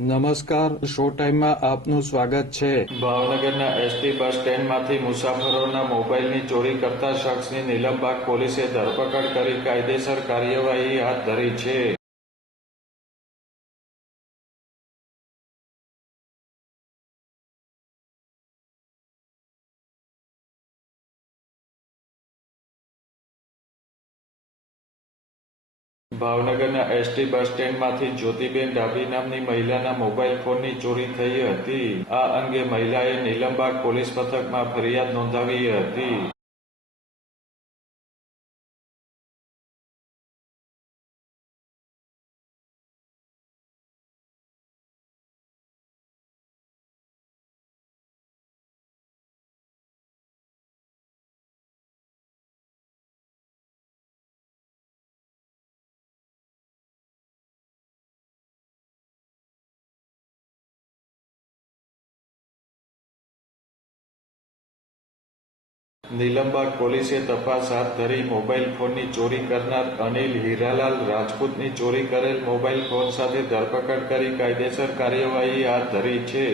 નમસ્કાર, શો ટાઈમમાં આપનું સ્વાગત છે. ભાવનગરના એસટી બસ સ્ટેન્ડમાંથી મુસાફરોના મોબાઈલની ચોરી કરતા શખ્સની નીલમબાગ પોલીસે ધરપકડ કરી કાયદેસર કાર્યવાહી હાથ ધરી છે. ભાવનગરના એસટી બસ સ્ટેન્ડમાંથી જ્યોતિબેન ડાભી નામની મહિલાના મોબાઈલ ફોનની ચોરી થઈ હતી. આ અંગે મહિલાએ નીલમબાગ પોલીસ મથકમાં ફરિયાદ નોંધાવી હતી. નીલમબાગ પોલીસે તપાસ હાથ ધરી મોબાઈલ ફોનની ચોરી કરનાર અનિલ હીરાલાલ રાજપૂતની ચોરી કરેલ મોબાઈલ ફોન સાથે ધરપકડ કરી કાયદેસર કાર્યવાહી હાથ ધરી છે.